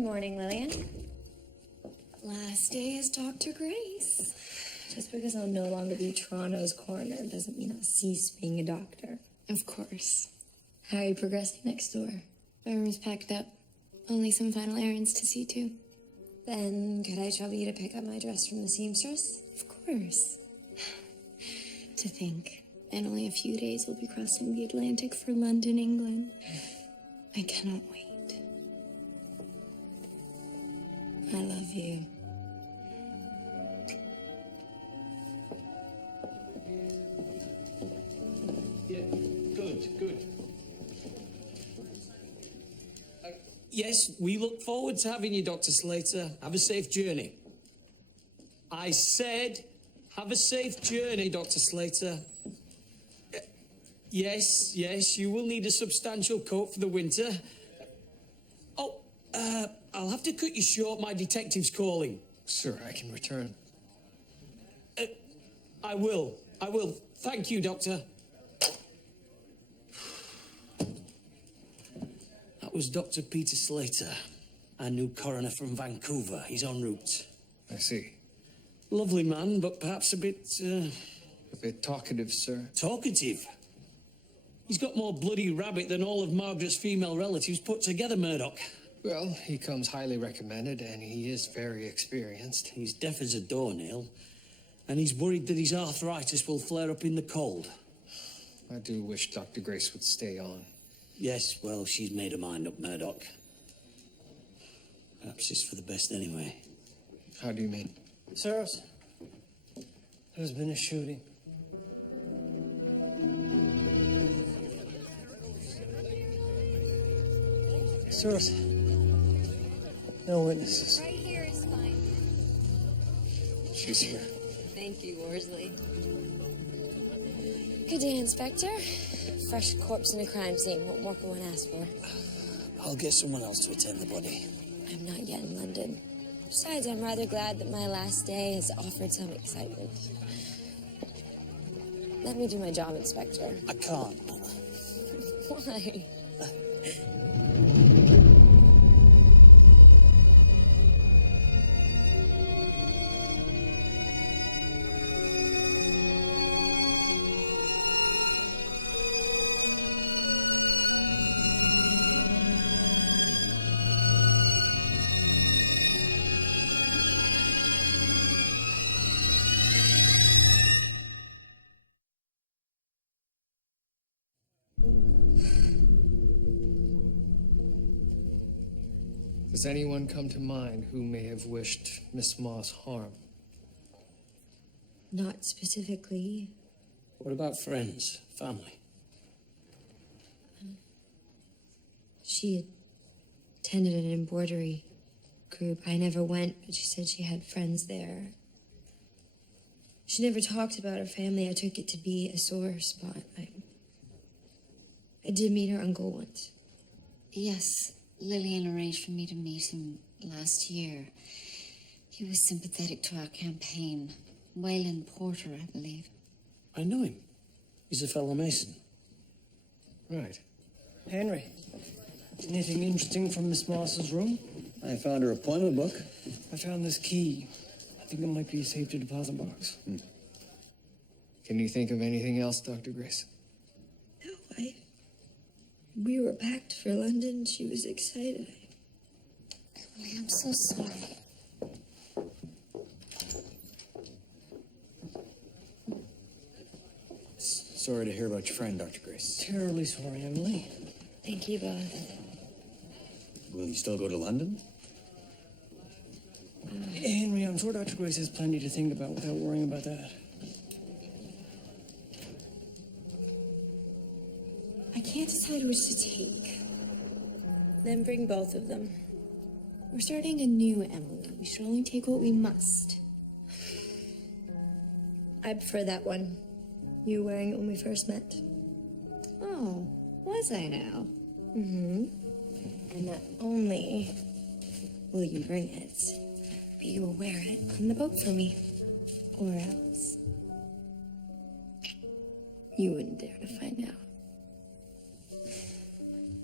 Good morning, Lillian. Last day is Dr. Grace. Just because I'll no longer be Toronto's coroner doesn't mean I'll cease being a doctor. Of course. How are you progressing next door? My room's packed up. Only some final errands to see to. Then could I trouble you to pick up my dress from the seamstress? Of course. To think, in only a few days we'll be crossing the Atlantic for London, England. I cannot wait. I love you. Yeah, good. Yes, we look forward to having you, Dr. Slater. Have a safe journey. I said, have a safe journey, Dr. Slater. Yes, you will need a substantial coat for the winter. I'll have to cut you short. My detective's calling. Sir, I can return. I will. Thank you, Doctor. That was Dr. Peter Slater, our new coroner from Vancouver. He's en route. I see. Lovely man, but perhaps a bit... A bit talkative, sir. Talkative? He's got more bloody rabbit than all of Margaret's female relatives put together, Murdoch. Well, he comes highly recommended, and he is very experienced. He's deaf as a doornail, and he's worried that his arthritis will flare up in the cold. I do wish Dr. Grace would stay on. Yes, well, she's made her mind up, Murdoch. Perhaps it's for the best anyway. How do you mean? Sirs, there's been a shooting. Sirs, no witnesses. Right here is fine. She's here. Thank you, Worsley. Good day, Inspector. Fresh corpse in a crime scene. What more can one ask for? I'll get someone else to attend the body. I'm not yet in London. Besides, I'm rather glad that my last day has offered some excitement. Let me do my job, Inspector. I can't. Why? Does anyone come to mind who may have wished Miss Moss harm? Not specifically. What about friends, family? She attended an embroidery group. I never went, but she said she had friends there. She never talked about her family. I took it to be a sore spot. I did meet her uncle once. Yes, Lillian arranged for me to meet him last year. He was sympathetic to our campaign. Wayland Porter, I believe. I know him. He's a fellow Mason. Right. Henry, anything interesting from Miss Moss's room? I found her appointment book. I found this key. I think it might be a safety deposit box. Can you think of anything else, Dr. Grace? No, we were packed for London. She was excited. Emily, I'm so sorry. Sorry to hear about your friend, Dr. Grace. Terribly sorry, Emily. Thank you both. Will you still go to London? Henry, I'm sure Dr. Grace has plenty to think about without worrying about that. I can't decide which to take. Then bring both of them. We're starting anew, Emily. We should only take what we must. I prefer that one. You were wearing it when we first met. Oh, was I now? Mm-hmm. And not only will you bring it, but you will wear it on the boat for me. Or else you wouldn't dare to find out.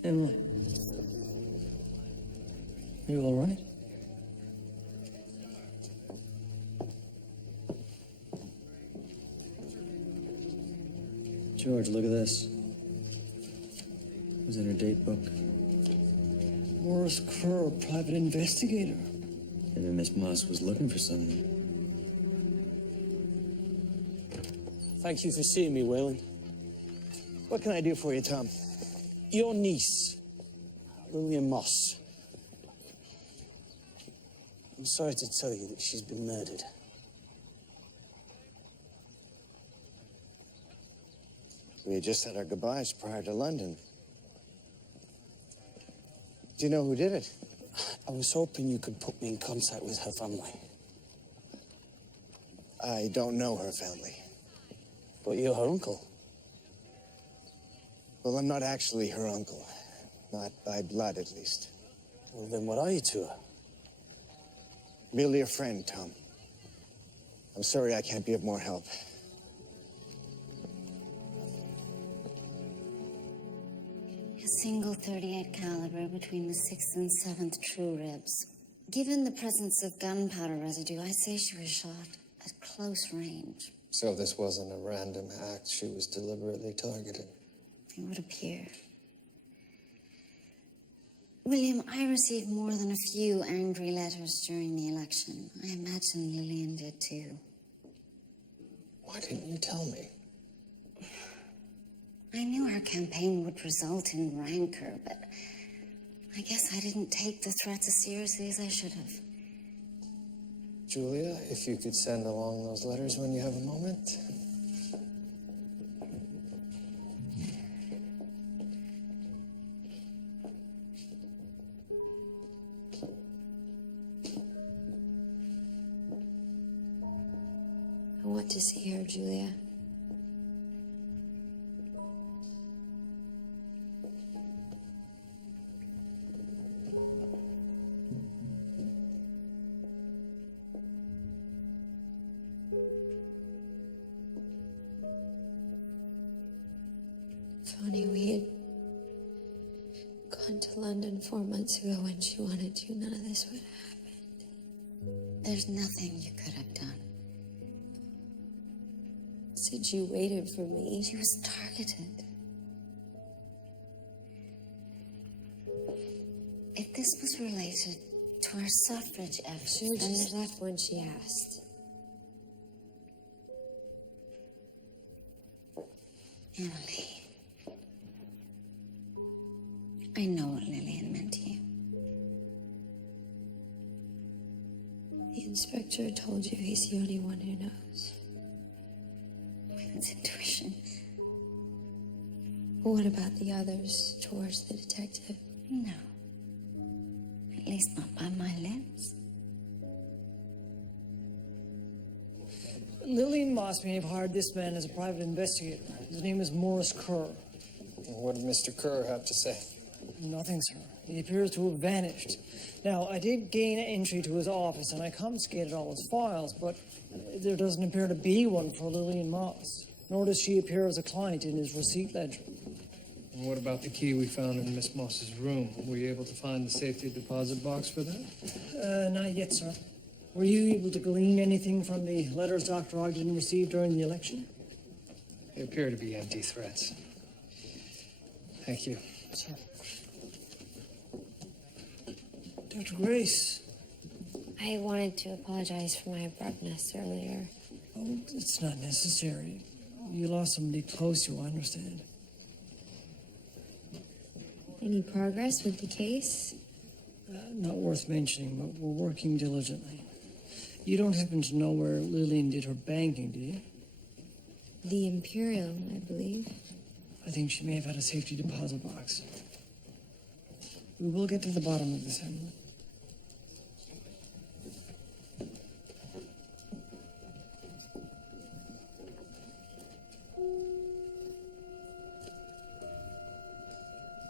Emily. You all right? George, look at this. It was in her date book. Morris Kerr, private investigator. Maybe Miss Moss was looking for someone. Thank you for seeing me, Wayland. What can I do for you, Tom? Your niece, Lillian Moss. I'm sorry to tell you that she's been murdered. We had just said our goodbyes prior to London. Do you know who did it? I was hoping you could put me in contact with her family. I don't know her family. But you're her uncle. Well, I'm not actually her uncle. Not by blood, at least. Well, then what are you to her? Merely a friend, Tom. I'm sorry I can't be of more help. A single .38 caliber between the 6th and 7th true ribs. Given the presence of gunpowder residue, I say she was shot at close range. So this wasn't a random act. She was deliberately targeted. It would appear. William, I received more than a few angry letters during the election. I imagine Lillian did too. Why didn't you tell me? I knew her campaign would result in rancor, but I guess I didn't take the threats as seriously as I should have. Julia, if you could send along those letters when you have a moment. I want to see her, Julia. Funny, we had gone to London 4 months ago when she wanted to. None of this would have happened. There's nothing you could have done. Said you waited for me. She was targeted. If this was related to our suffrage efforts, She then just left when she asked. Emily, I know what Lillian meant to you. The inspector told you he's the only one who knows. Women's intuition. What about the others, George, the detective? No. At least not by my lips. Lillian Moss may have hired this man as a private investigator. His name is Morris Kerr. What did Mr. Kerr have to say? Nothing, sir. He appears to have vanished. Now, I did gain entry to his office, and I confiscated all his files, but there doesn't appear to be one for Lillian Moss. Nor does she appear as a client in his receipt ledger. And what about the key we found in Miss Moss's room? Were you able to find the safety deposit box for that? Not yet, sir. Were you able to glean anything from the letters Dr. Ogden received during the election? They appear to be empty threats. Thank you. Sir. Dr. Grace. I wanted to apologize for my abruptness earlier. Oh, it's not necessary. You lost somebody close to you, I understand. Any progress with the case? Not worth mentioning, but we're working diligently. You don't happen to know where Lillian did her banking, do you? The Imperial, I believe. I think she may have had a safety deposit box. We will get to the bottom of this, Emily.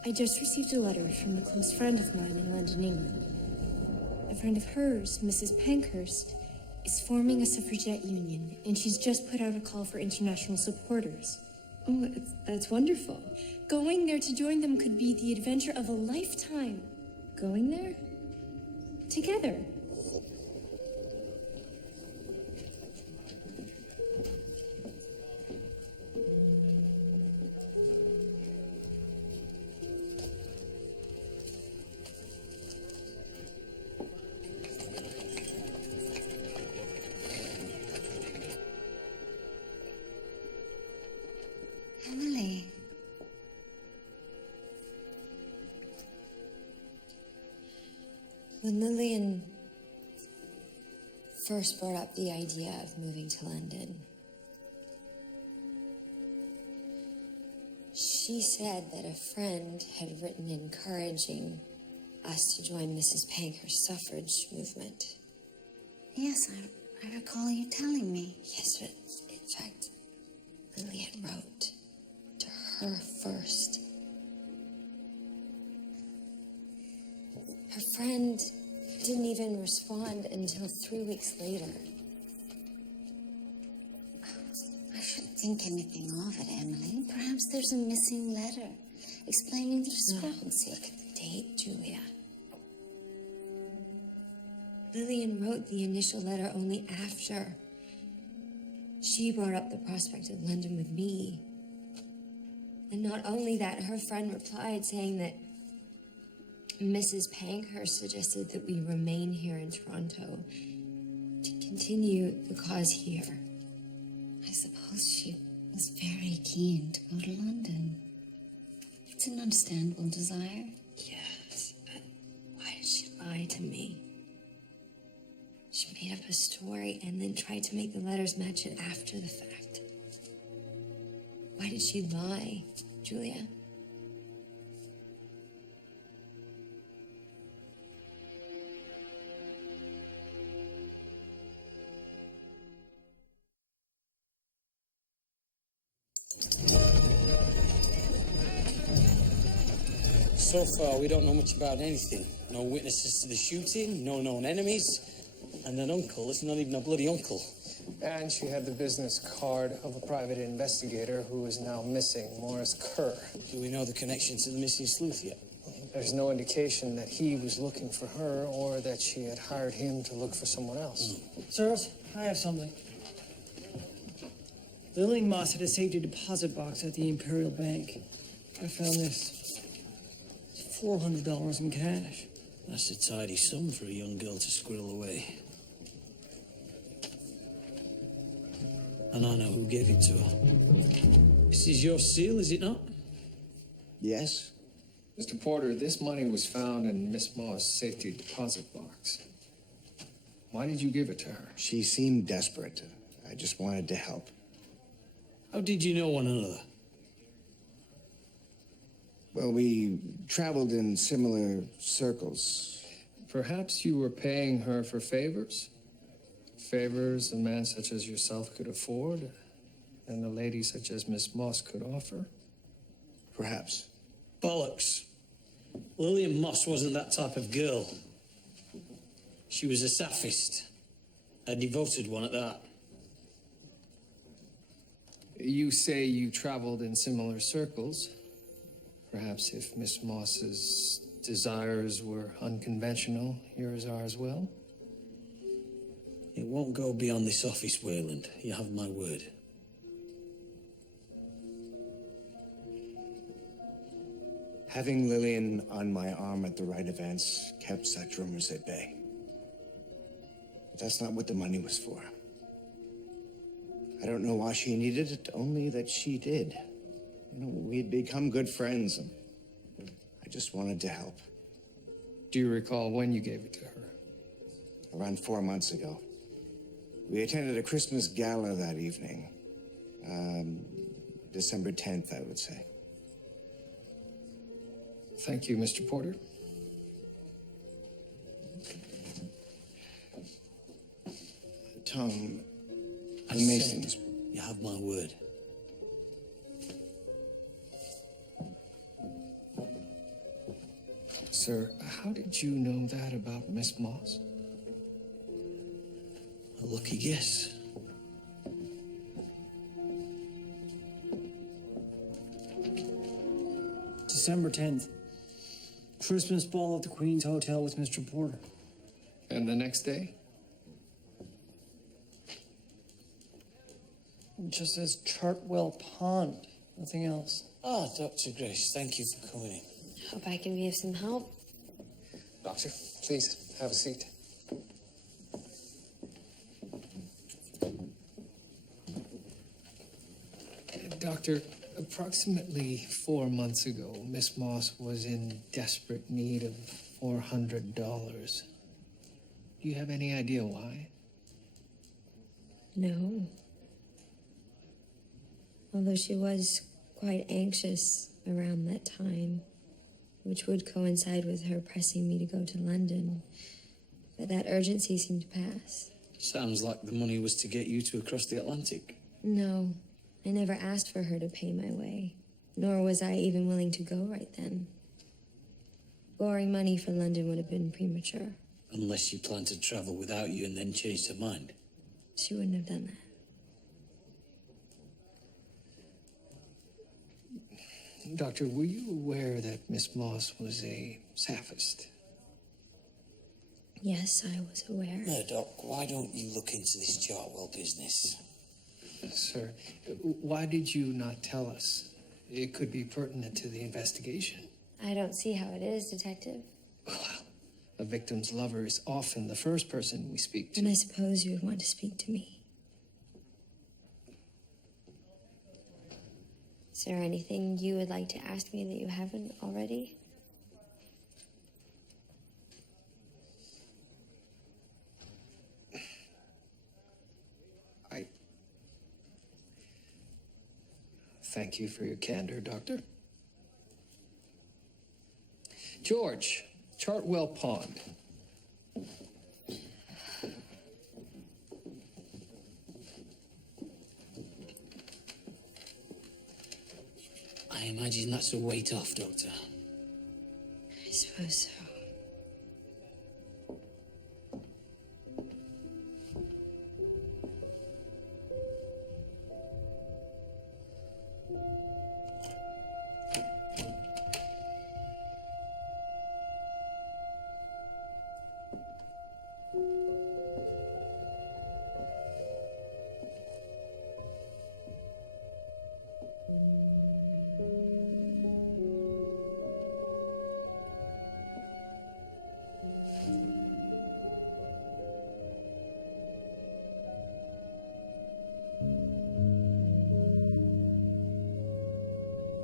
I just received a letter from a close friend of mine in London, England. A friend of hers, Mrs. Pankhurst, is forming a suffragette union, and she's just put out a call for international supporters. Oh, that's wonderful. Going there to join them could be the adventure of a lifetime. Going there? together. Emily. When Lillian first brought up the idea of moving to London, she said that a friend had written encouraging us to join Mrs. Pankhurst's suffrage movement. Yes, I recall you telling me. Yes, but in fact, Lillian wrote to her first. Her friend didn't even respond until 3 weeks later. I shouldn't think anything of it, Emily. Perhaps there's a missing letter explaining the discrepancy. Look at the date, Julia. Lillian wrote the initial letter only after she brought up the prospect of London with me. And not only that, her friend replied saying that Mrs. Pankhurst suggested that we remain here in Toronto to continue the cause here. I suppose she was very keen to go to London. It's an understandable desire. Yes, but why did she lie to me? She made up a story and then tried to make the letters match it after the fact. Why did she lie, Julia? So far, we don't know much about anything. No witnesses to the shooting, no known enemies, and an uncle that's not even a bloody uncle. And she had the business card of a private investigator who is now missing, Morris Kerr. Do we know the connection to the missing sleuth yet? There's no indication that he was looking for her or that she had hired him to look for someone else. Sirs, I have something. Lillian Moss had a safety deposit box at the Imperial Bank. I found this. It's $400 in cash. That's a tidy sum for a young girl to squirrel away. And I know who gave it to her. This is your seal, is it not? Yes? Mr. Porter, this money was found in Miss Moss' safety deposit box. Why did you give it to her? She seemed desperate. I just wanted to help. How did you know one another? Well, we traveled in similar circles. Perhaps you were paying her for favors? Favors a man such as yourself could afford, and a lady such as Miss Moss could offer? Perhaps. Bollocks. Lillian Moss wasn't that type of girl. She was a sapphist. A devoted one at that. You say you traveled in similar circles. Perhaps if Miss Moss's desires were unconventional, yours are as well? It won't go beyond this office, Wayland. You have my word. Having Lillian on my arm at the right events kept such rumors at bay. But that's not what the money was for. I don't know why she needed it, only that she did. You know, we'd become good friends, and I just wanted to help. Do you recall when you gave it to her? Around 4 months ago. We attended a Christmas gala that evening. December 10th, I would say. Thank you, Mr. Porter. Tom, I the Masons. said, you have my word. Sir, how did you know that about Miss Moss? A lucky guess. December 10th. Christmas ball at the Queen's Hotel with Mr. Porter. And the next day? It just says Chartwell Pond. Nothing else. Ah, Dr. Grace, thank you for coming in. Hope I can be of some help. Doctor, please, have a seat. Doctor, approximately 4 months ago, Miss Moss was in desperate need of $400. Do you have any idea why? No. Although she was quite anxious around that time, which would coincide with her pressing me to go to London. But that urgency seemed to pass. Sounds like the money was to get you two across the Atlantic. No, I never asked for her to pay my way, nor was I even willing to go right then. Borrowing money for London would have been premature. Unless you planned to travel without you and then changed her mind. She wouldn't have done that. Doctor, were you aware that Miss Moss was a Sapphist? Yes, I was aware. Murdoch, why don't you look into this Chartwell business? Sir, why did you not tell us? It could be pertinent to the investigation. I don't see how it is, Detective. Well, a victim's lover is often the first person we speak to. And I suppose you would want to speak to me. Is there anything you would like to ask me that you haven't already? Thank you for your candor, Doctor. George, Chartwell Pond. I imagine that's a weight off, Doctor. I suppose so.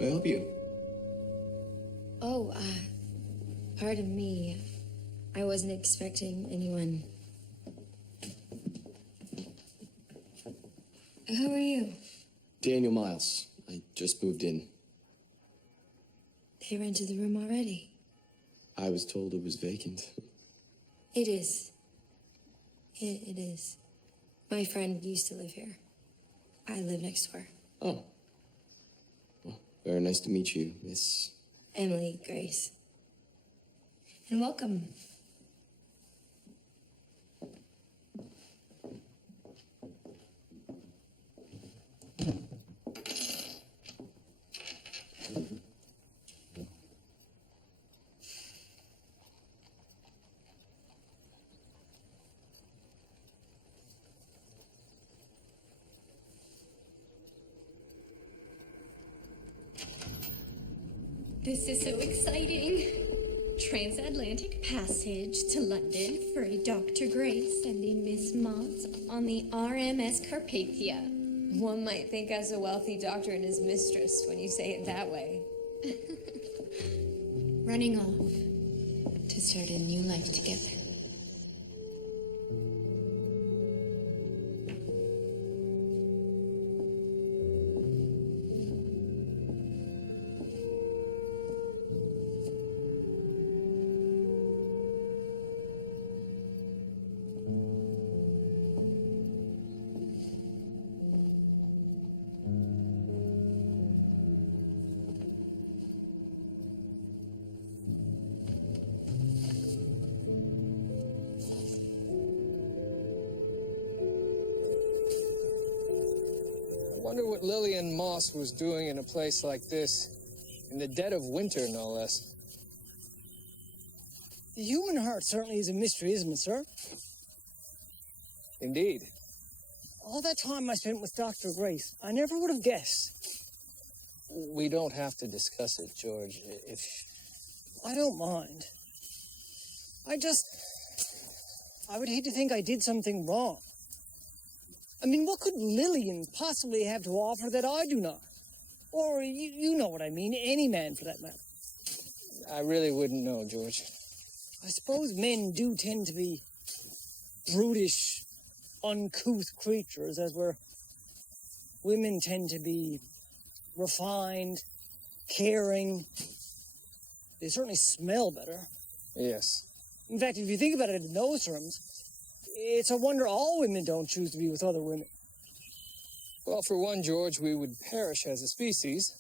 May I help you? Oh, pardon me. I wasn't expecting anyone. Who are you? Daniel Miles. I just moved in. They rented the room already. I was told it was vacant. It is. It is. My friend used to live here. I live next door. Oh. Well, very nice to meet you, Miss... Emily Grace. And welcome. This is so exciting. Transatlantic passage to London for a Dr. Grace and a Miss Moss on the RMS Carpathia. One might think as a wealthy doctor and his mistress when you say it that way. Running off to start a new life together. I wonder what Lillian Moss was doing in a place like this, in the dead of winter, no less. The human heart certainly is a mystery, isn't it, sir? Indeed. All that time I spent with Dr. Grace, I never would have guessed. We don't have to discuss it, George. If I don't mind. I would hate to think I did something wrong. I mean, what could Lillian possibly have to offer that I do not? Or, you know what I mean, any man for that matter. I really wouldn't know, George. I suppose men do tend to be brutish, uncouth creatures, as where women tend to be refined, caring. They certainly smell better. Yes. In fact, if you think about it in those terms, it's a wonder all women don't choose to be with other women. Well, for one, George, we would perish as a species.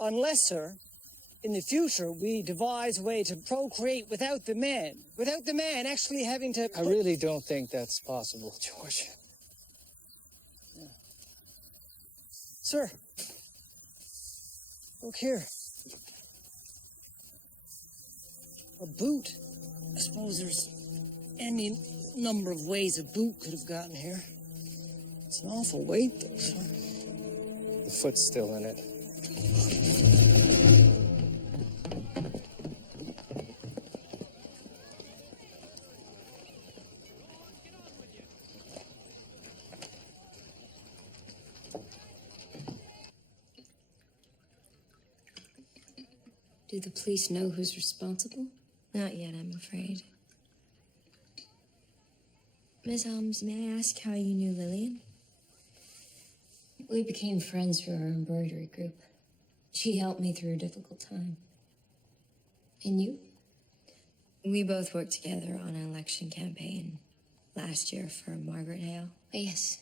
Unless, sir, in the future, we devise a way to procreate without the man. Without the man actually having to... I really don't think that's possible, George. Yeah. Sir, look here. A boot. I suppose there's any number of ways a boot could have gotten here. It's an awful weight, though, sir. The foot's still in it. Do the police know who's responsible? Not yet, I'm afraid. Miss Holmes, may I ask how you knew Lillian? We became friends through our embroidery group. She helped me through a difficult time. And you? We both worked together on an election campaign last year for Margaret Hale. Yes,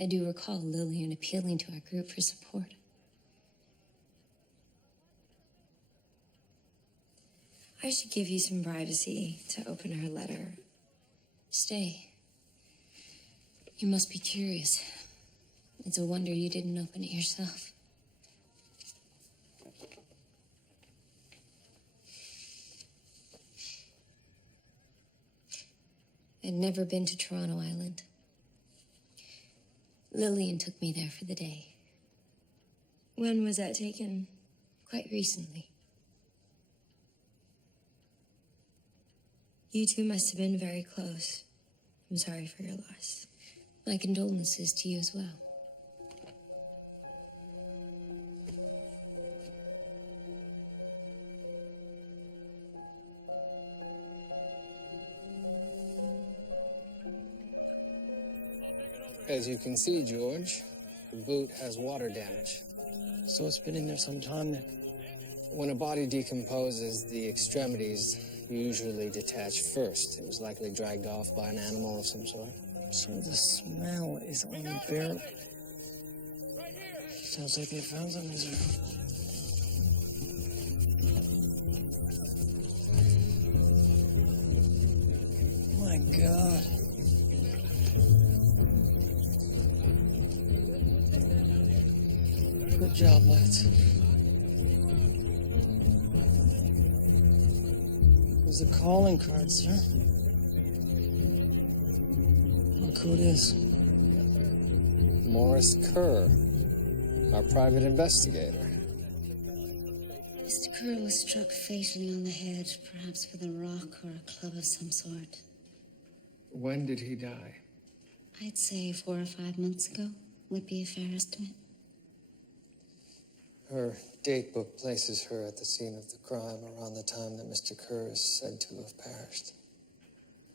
I do recall Lillian appealing to our group for support. I should give you some privacy to open her letter. Stay. You must be curious. It's a wonder you didn't open it yourself. I'd never been to Toronto Island. Lillian took me there for the day. When was that taken? Quite recently. You two must have been very close. I'm sorry for your loss. My condolences to you as well. As you can see, George, the boot has water damage. So it's been in there some time then. When a body decomposes, the extremities usually detach first. It was likely dragged off by an animal of some sort. So the smell is unbearable. Sounds like they found something, sir. My God. Good job, lads. There's a calling card, sir. Look who it is. Morris Kerr, our private investigator. Mr. Kerr was struck fatally on the head, perhaps with a rock or a club of some sort. When did he die? I'd say 4 or 5 months ago would be a fair estimate. Her date book places her at the scene of the crime around the time that Mr. Kerr is said to have perished.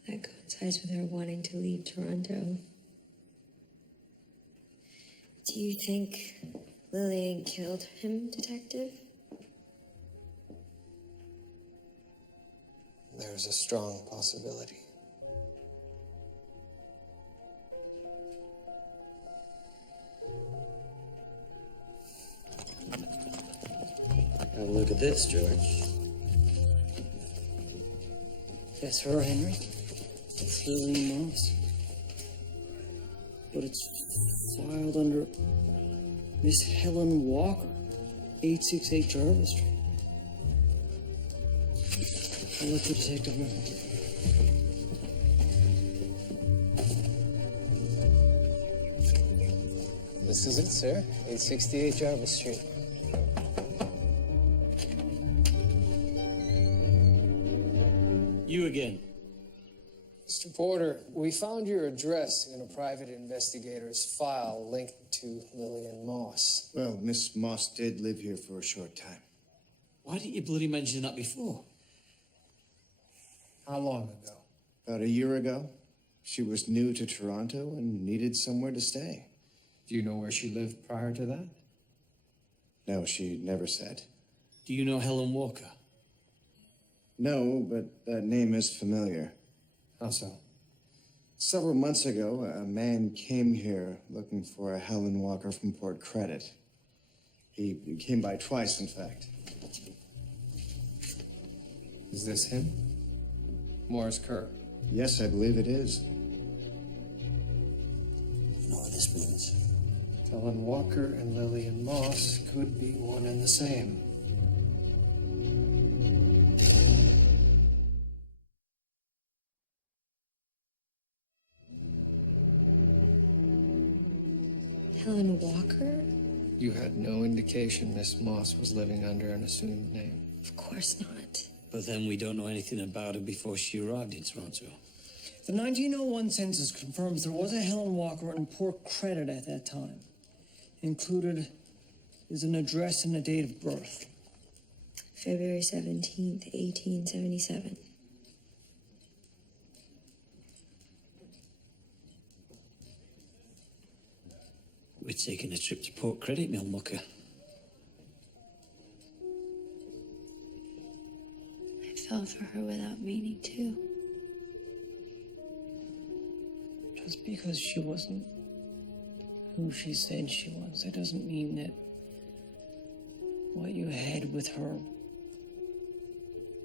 That coincides with her wanting to leave Toronto. Do you think Lillian killed him, Detective? There's a strong possibility. Now look at this, George. That's her, Henry. It's Lillian Moss. But it's filed under Miss Helen Walker, 868 Jarvis Street. I'll let the detective know. This is it, sir. 868 Jarvis Street. You again. Mr. Porter, we found your address in a private investigator's file linked to Lillian Moss. Well, Miss Moss did live here for a short time. Why didn't you bloody mention that before? How long ago? About a year ago, she was new to Toronto and needed somewhere to stay. Do you know where she lived prior to that? No, she never said. Do you know Helen Walker? No, but that name is familiar. How so? Several months ago, a man came here looking for a Helen Walker from Port Credit. He came by twice, in fact. Is this him? Morris Kerr. Yes, I believe it is. You know what this means? Helen Walker and Lillian Moss could be one and the same. Helen Walker? You had no indication Miss Moss was living under an assumed name. Of course not. But then we don't know anything about her before she arrived in Toronto. The 1901 census confirms there was a Helen Walker in Port Credit at that time. Included is an address and a date of birth. February 17th, 1877. We're taking a trip to Port Credit, Mill Mucker. I fell for her without meaning to. Just because she wasn't who she said she was, that doesn't mean that what you had with her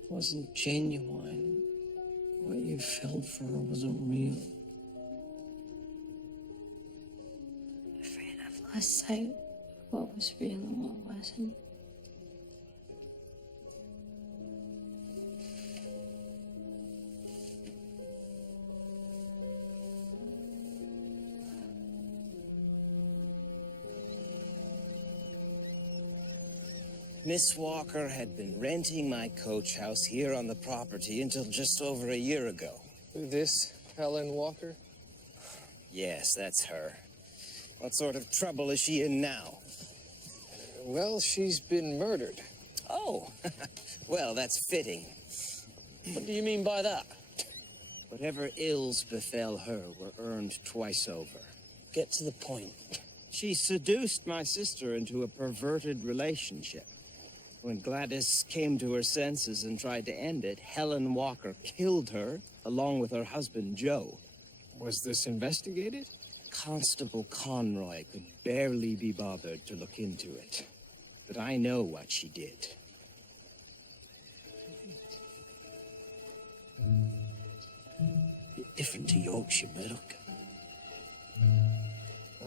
wasn't genuine. What you felt for her wasn't real. I'm afraid I've lost sight of what was real and what wasn't. Miss Walker had been renting my coach house here on the property until just over a year ago. This Helen Walker? Yes, that's her. What sort of trouble is she in now? Well, she's been murdered. Oh, well, that's fitting. What do you mean by that? Whatever ills befell her were earned twice over. Get to the point. She seduced my sister into a perverted relationship. When Gladys came to her senses and tried to end it, Helen Walker killed her, along with her husband, Joe. Was this investigated? Constable Conroy could barely be bothered to look into it. But I know what she did. You're different to Yorkshire, Murdoch.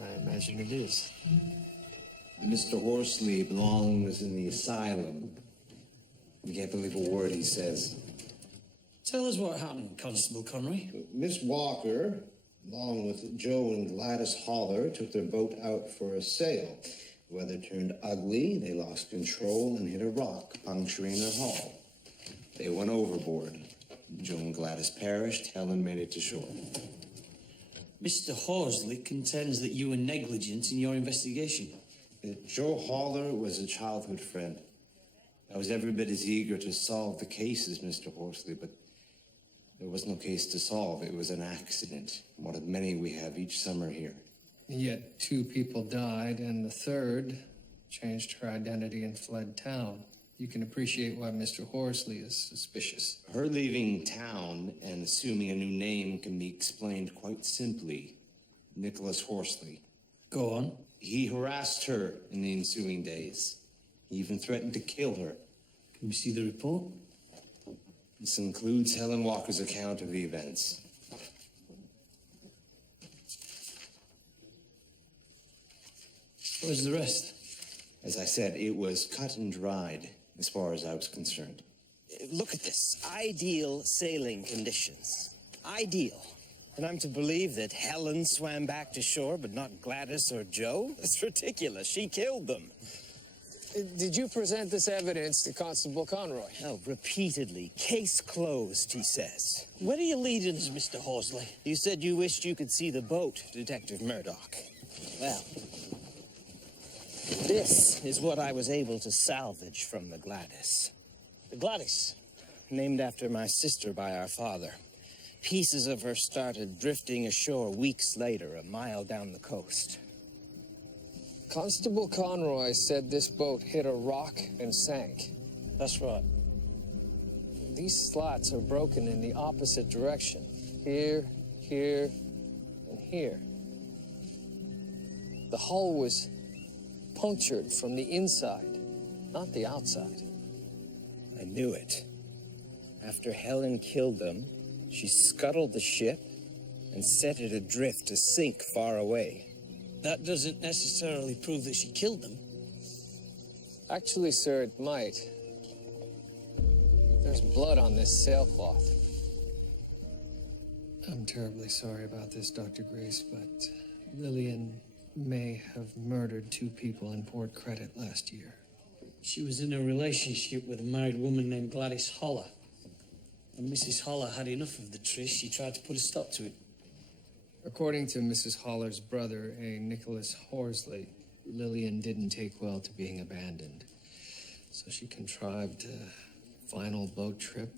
I imagine it is. Mr. Horsley belongs in the asylum. You can't believe a word he says. Tell us what happened, Constable Conroy. Miss Walker, along with Joe and Gladys Holler, took their boat out for a sail. The weather turned ugly, they lost control and hit a rock, puncturing their hull. They went overboard. Joe and Gladys perished, Helen made it to shore. Mr. Horsley contends that you were negligent in your investigation. Joe Holler was a childhood friend. I was every bit as eager to solve the cases, Mr. Horsley, but there was no case to solve. It was an accident, one of many we have each summer here. Yet 2 people died, and the third changed her identity and fled town. You can appreciate why Mr. Horsley is suspicious. Her leaving town and assuming a new name can be explained quite simply. Nicholas Horsley. Go on. He harassed her in the ensuing days. He even threatened to kill her. Can we see the report? This includes Helen Walker's account of the events. Where's the rest? As I said, it was cut and dried as far as I was concerned. look at this. Ideal sailing conditions. Ideal. And I'm to believe that Helen swam back to shore, but not Gladys or Joe? That's ridiculous. She killed them. Did you present this evidence to Constable Conroy? Oh, repeatedly. Case closed, he says. Where are you leading us, Mr. Horsley? You said you wished you could see the boat, Detective Murdoch. Well, this is what I was able to salvage from the Gladys. The Gladys? Named after my sister by our father. Pieces of her started drifting ashore weeks later, a mile down the coast. Constable Conroy said this boat hit a rock and sank. That's right. These slats are broken in the opposite direction. Here, here, and here. The hull was punctured from the inside, not the outside. I knew it. After Helen killed them, she scuttled the ship and set it adrift to sink far away. That doesn't necessarily prove that she killed them. Actually, sir, it might. There's blood on this sailcloth. I'm terribly sorry about this, Dr. Grace, but Lillian may have murdered 2 people in Port Credit last year. She was in a relationship with a married woman named Gladys Holler. When Mrs. Holler had enough of the tryst, she tried to put a stop to it. According to Mrs. Holler's brother, a Nicholas Horsley, Lillian didn't take well to being abandoned. So she contrived a final boat trip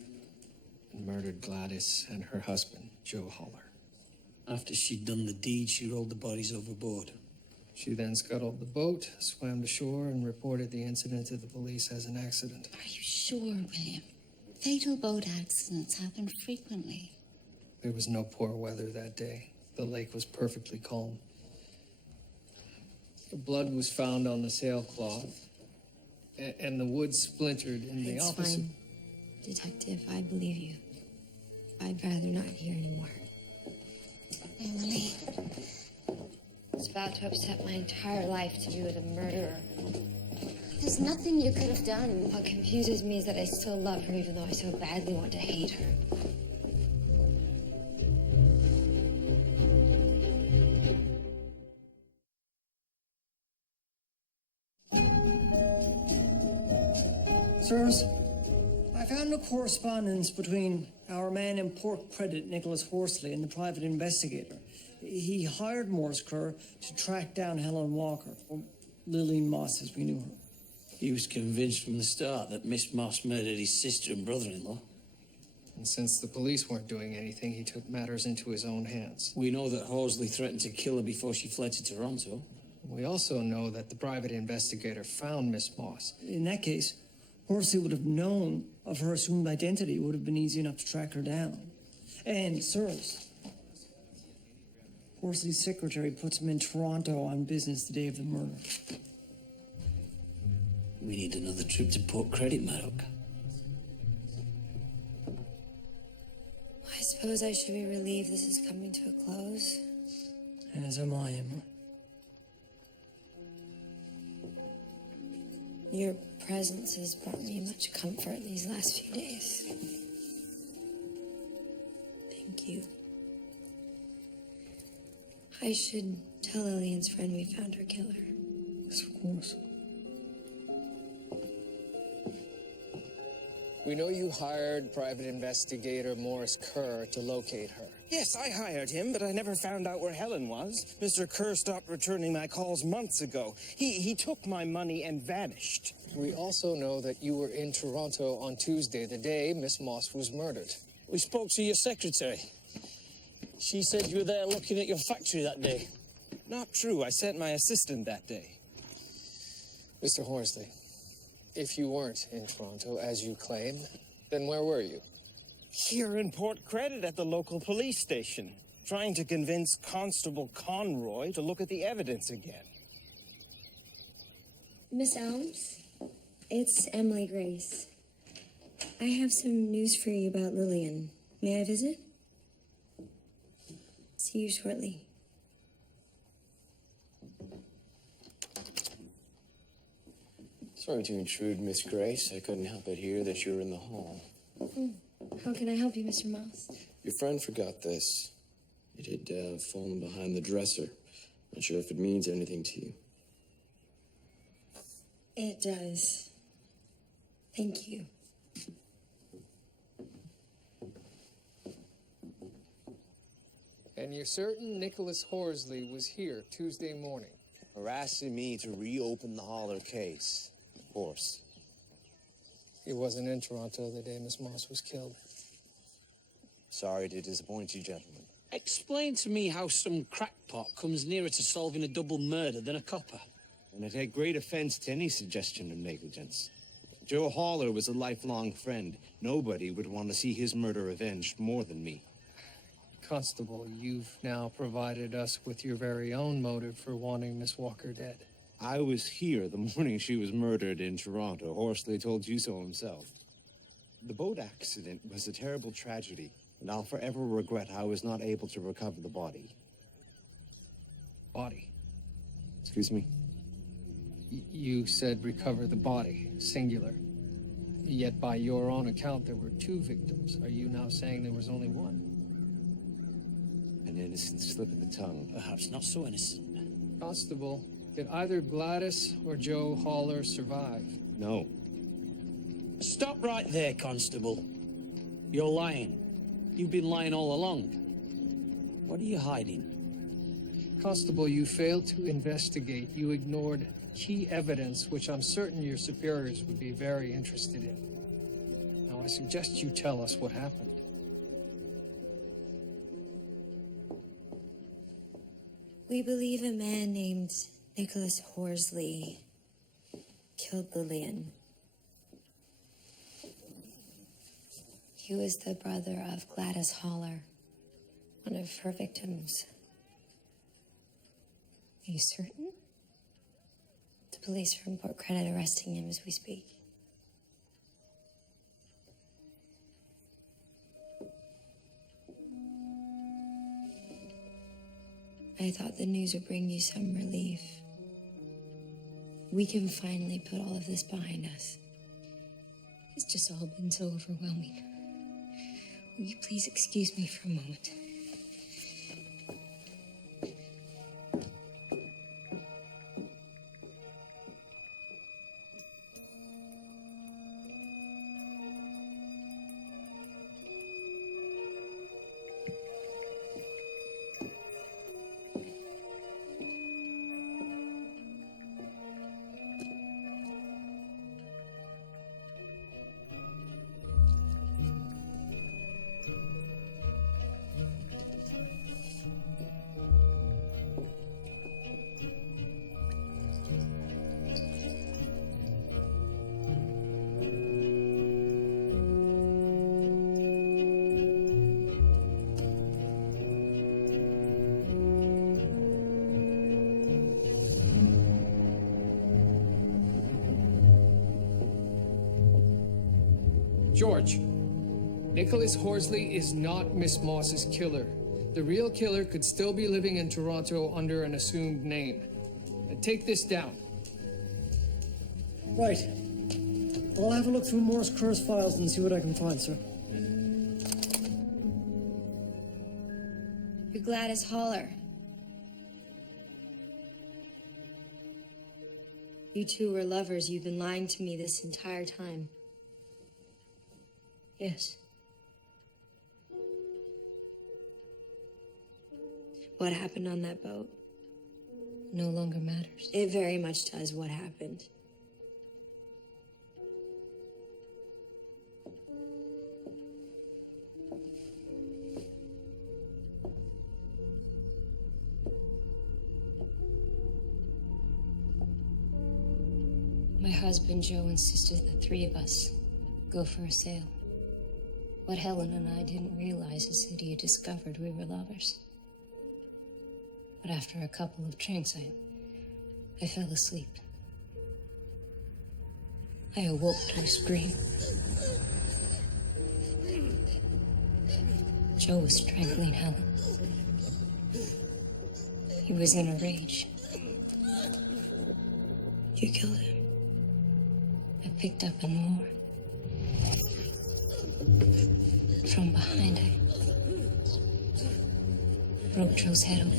and murdered Gladys and her husband, Joe Holler. After she'd done the deed, she rolled the bodies overboard. She then scuttled the boat, swam to shore, and reported the incident to the police as an accident. Are you sure, William? Fatal boat accidents happen frequently. There was no poor weather that day. The lake was perfectly calm. The blood was found on the sailcloth, and the wood splintered in the opposite. Fine, Detective. I believe you. I'd rather not hear anymore. Emily. It's about to upset my entire life to be with a murderer. There's nothing you could have done. What confuses me is that I still love her, even though I so badly want to hate her. Sirs, I found no correspondence between our man in Port Credit, Nicholas Horsley, and the private investigator. He hired Morse Kerr to track down Helen Walker, or Lillian Moss as we knew her. He was convinced from the start that Miss Moss murdered his sister and brother-in-law. And since the police weren't doing anything, he took matters into his own hands. We know that Horsley threatened to kill her before she fled to Toronto. We also know that the private investigator found Miss Moss. In that case, Horsley would have known of her assumed identity. It would have been easy enough to track her down. And, sirs, Horsley's secretary puts him in Toronto on business the day of the murder. We need another trip to Port Credit, Murdoch. I suppose I should be relieved this is coming to a close. As am I, Emily. Your presence has brought me much comfort these last few days. Thank you. I should tell Lillian's friend we found her killer. Yes, of course. We know you hired private investigator Morris Kerr to locate her. Yes, I hired him, but I never found out where Helen was. Mr. Kerr stopped returning my calls months ago. He took my money and vanished. We also know that you were in Toronto on Tuesday, the day Miss Moss was murdered. We spoke to your secretary. She said you were there looking at your factory that day. Not true. I sent my assistant that day. Mr. Horsley, if you weren't in Toronto, as you claim, then where were you? Here in Port Credit at the local police station, trying to convince Constable Conroy to look at the evidence again. Miss Elms, it's Emily Grace. I have some news for you about Lillian. May I visit? See you shortly. Sorry to intrude, Miss Grace. I couldn't help but hear that you were in the hall. How can I help you, Mr. Moss? Your friend forgot this. It had fallen behind the dresser. Not sure if it means anything to you. It does. Thank you. And you're certain Nicholas Horsley was here Tuesday morning? Harassing me to reopen the Holler case. Of course. He wasn't in Toronto the day Miss Moss was killed. Sorry to disappoint you, gentlemen. Explain to me how some crackpot comes nearer to solving a double murder than a copper. And I take great offense to any suggestion of negligence. Joe Haller was a lifelong friend. Nobody would want to see his murder avenged more than me. Constable, you've now provided us with your very own motive for wanting Miss Walker dead. I was here the morning she was murdered in Toronto. Horsley told you so himself. The boat accident was a terrible tragedy, and I'll forever regret I was not able to recover the body. Body? Excuse me? You said recover the body, singular. Yet by your own account, there were 2 victims. Are you now saying there was only 1? An innocent slip of the tongue. Perhaps not so innocent. Constable, did either Gladys or Joe Haller survive? No. Stop right there, Constable. You're lying. You've been lying all along. What are you hiding? Constable, you failed to investigate. You ignored key evidence, which I'm certain your superiors would be very interested in. Now, I suggest you tell us what happened. We believe a man named Nicholas Horsley killed Lillian. He was the brother of Gladys Haller, one of her victims. Are you certain? The police are in Port Credit arresting him as we speak. I thought the news would bring you some relief. We can finally put all of this behind us. It's just all been so overwhelming. Will you please excuse me for a moment? George, Nicholas Horsley is not Miss Moss's killer. The real killer could still be living in Toronto under an assumed name. Now take this down. Right. I'll have a look through Morse Kerr's files and see what I can find, sir. You're Gladys Haller. You two were lovers. You've been lying to me this entire time. Yes. What happened on that boat no longer matters. It very much does. What happened. My husband, Joe, insisted the 3 of us go for a sail. What Helen and I didn't realize is that he had discovered we were lovers. But after a couple of drinks, I fell asleep. I awoke to a scream. Joe was strangling Helen. He was in a rage. You killed him. I picked up an oar. from behind. I broke Joe's head open.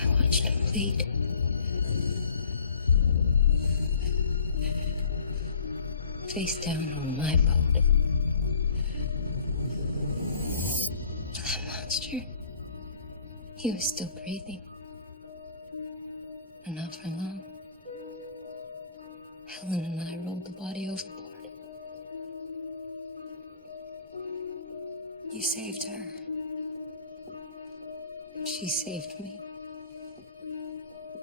I watched him bleed. Face down on my boat. That monster, he was still breathing. And not for long. Helen and I rolled the body overboard. You saved her. She saved me.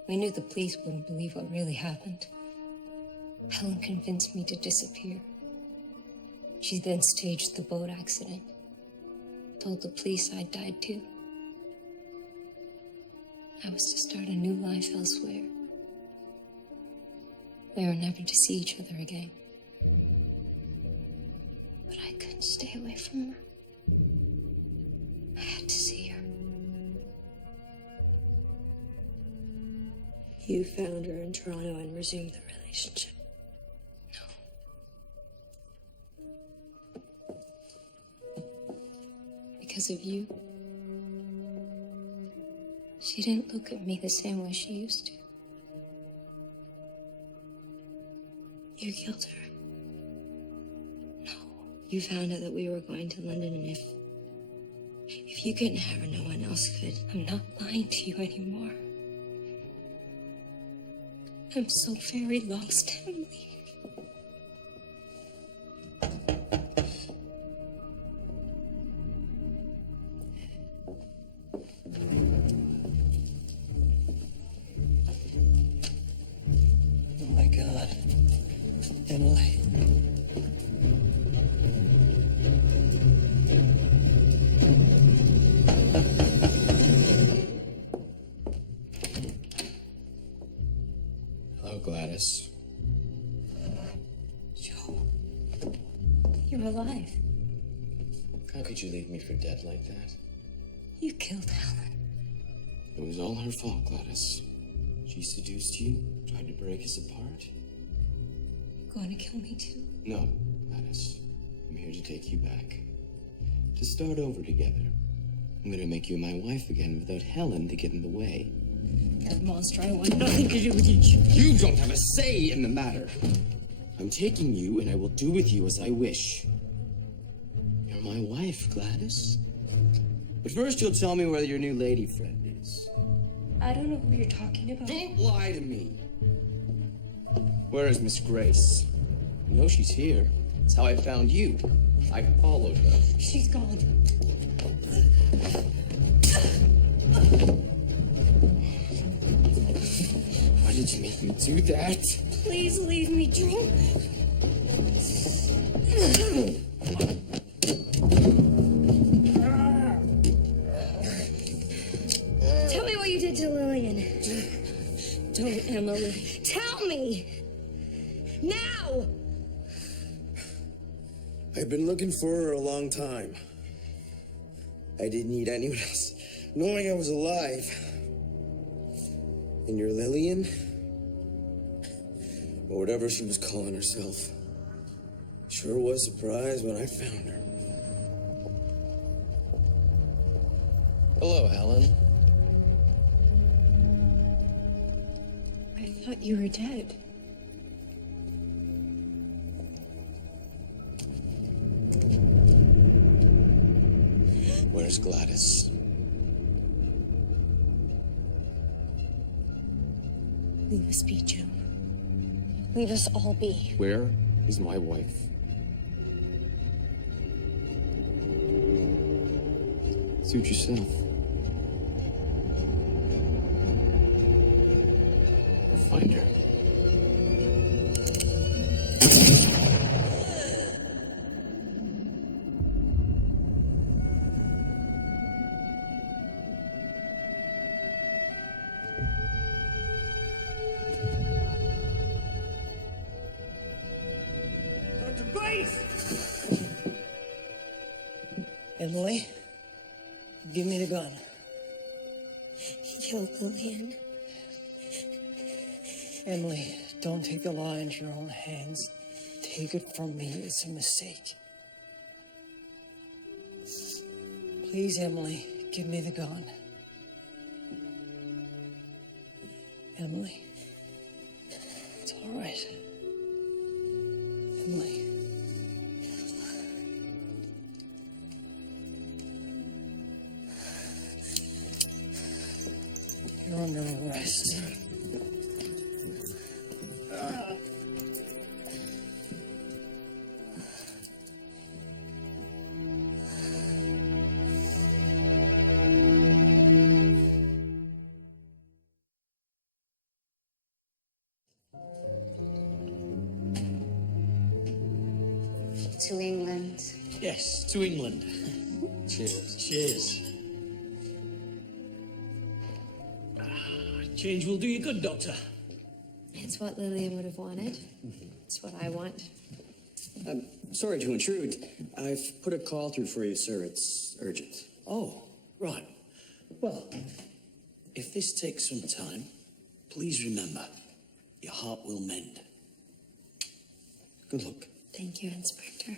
We knew the police wouldn't believe what really happened. Helen convinced me to disappear. She then staged the boat accident. Told the police I died too. I was to start a new life elsewhere. We were never to see each other again. But I couldn't stay away from her. I had to see her. You found her in Toronto and resumed the relationship. Because of you. She didn't look at me the same way she used to. You killed her. No. You found out that we were going to London, and if you couldn't have her, no one else could. I'm not lying to you anymore. I'm so very lost, Emily. Oh my God. Emily. Hello, Gladys. Joe. You're alive. How could you leave me for dead like that? You killed Helen. It was all her fault, Gladys. She seduced you, tried to break us apart. You're going to kill me too? No, Gladys. I'm here to take you back. To start over together. I'm gonna make you my wife again without Helen to get in the way. You're a monster. I want nothing to do with you. You don't have a say in the matter. I'm taking you, and I will do with you as I wish. You're my wife, Gladys. But first you'll tell me where your new lady friend is. I don't know who you're talking about. Don't lie to me. Where is Miss Grace? I know she's here. That's how I found you. I followed her. She's gone. Why did you make me do that? Please leave me, Joe. Tell me what you did to Lillian. Don't, Emily. Tell me! Now! I've been looking for her a long time. I didn't need anyone else knowing I was alive. And your Lillian, or whatever she was calling herself, sure was surprised when I found her. Hello, Helen. I thought you were dead. Where's Gladys? Leave us be, Joe. Leave us all be. Where is my wife? Suit yourself. I'll find her. Emily, give me the gun. He killed Lillian. Emily, don't take the law into your own hands. Take it from me, it's a mistake. Please, Emily, give me the gun. Emily. It's all right. Emily. You're under arrest. To England. Yes, to England. Cheers. Cheers. Change will do you good, Doctor. It's what Lillian would have wanted. It's what I want. Sorry to intrude. I've put a call through for you, sir. It's urgent. Oh, right. Well, if this takes some time, please remember, your heart will mend. Good luck. Thank you, Inspector.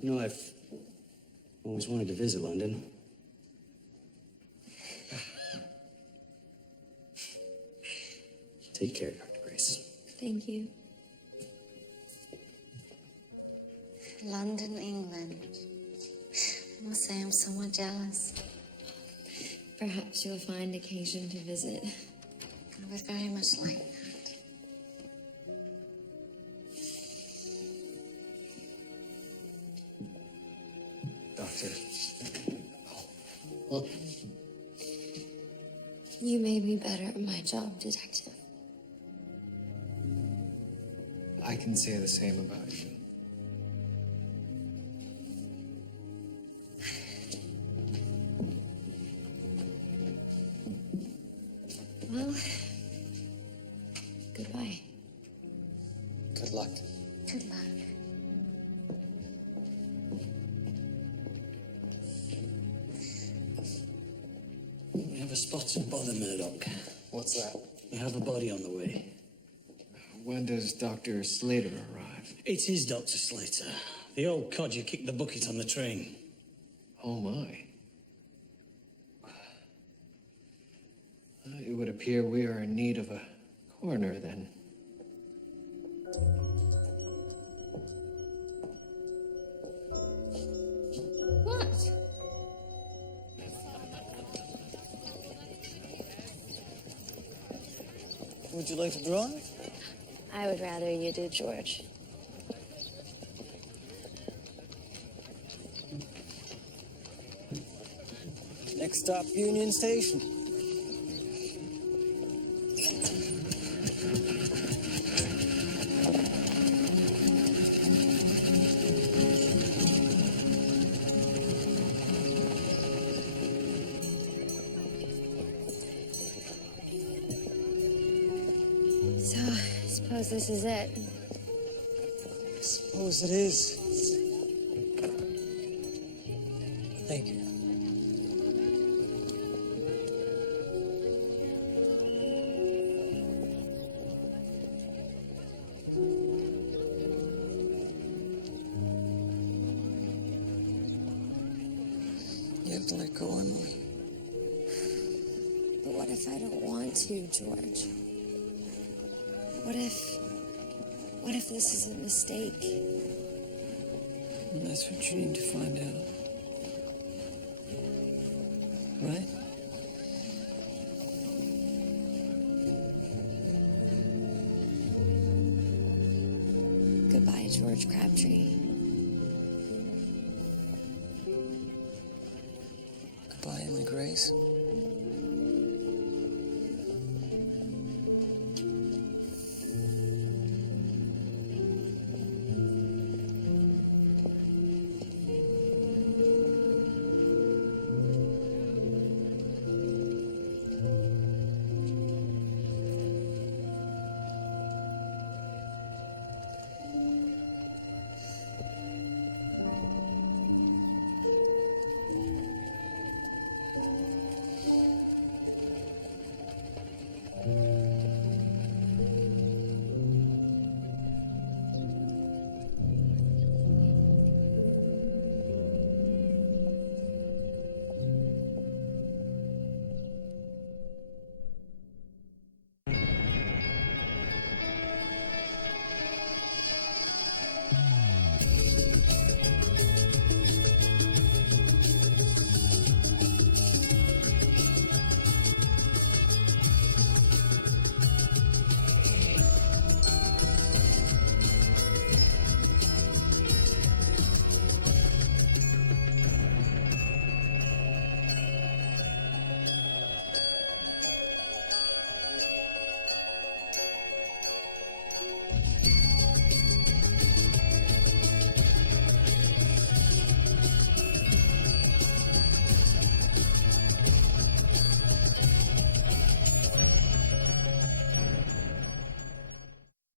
You know, I've always wanted to visit London. Take care, Dr. Grace. Thank you. London, England. I must say I'm somewhat jealous. Perhaps you'll find occasion to visit. I would very much like that. Doctor. Well, You made me better at my job, Detective. I can say the same about you. Well, goodbye. Good luck. Good luck. We have a spotted bother, Murdoch. What's that? We have a body on the way. When does Dr. Slater arrive? It is Dr. Slater. The old codger kicked the bucket on the train. Oh, my. It would appear we are in need of a coroner, then. What? Would you like to drive? I would rather you do, George. Next stop, Union Station. So, I suppose this is it. I suppose it is. Thank you. You have to let go, Emily. But what if I don't want to, George? What if this is a mistake? And that's what you need to find out. Right? Goodbye, George Crabtree. Goodbye, Emily Grace.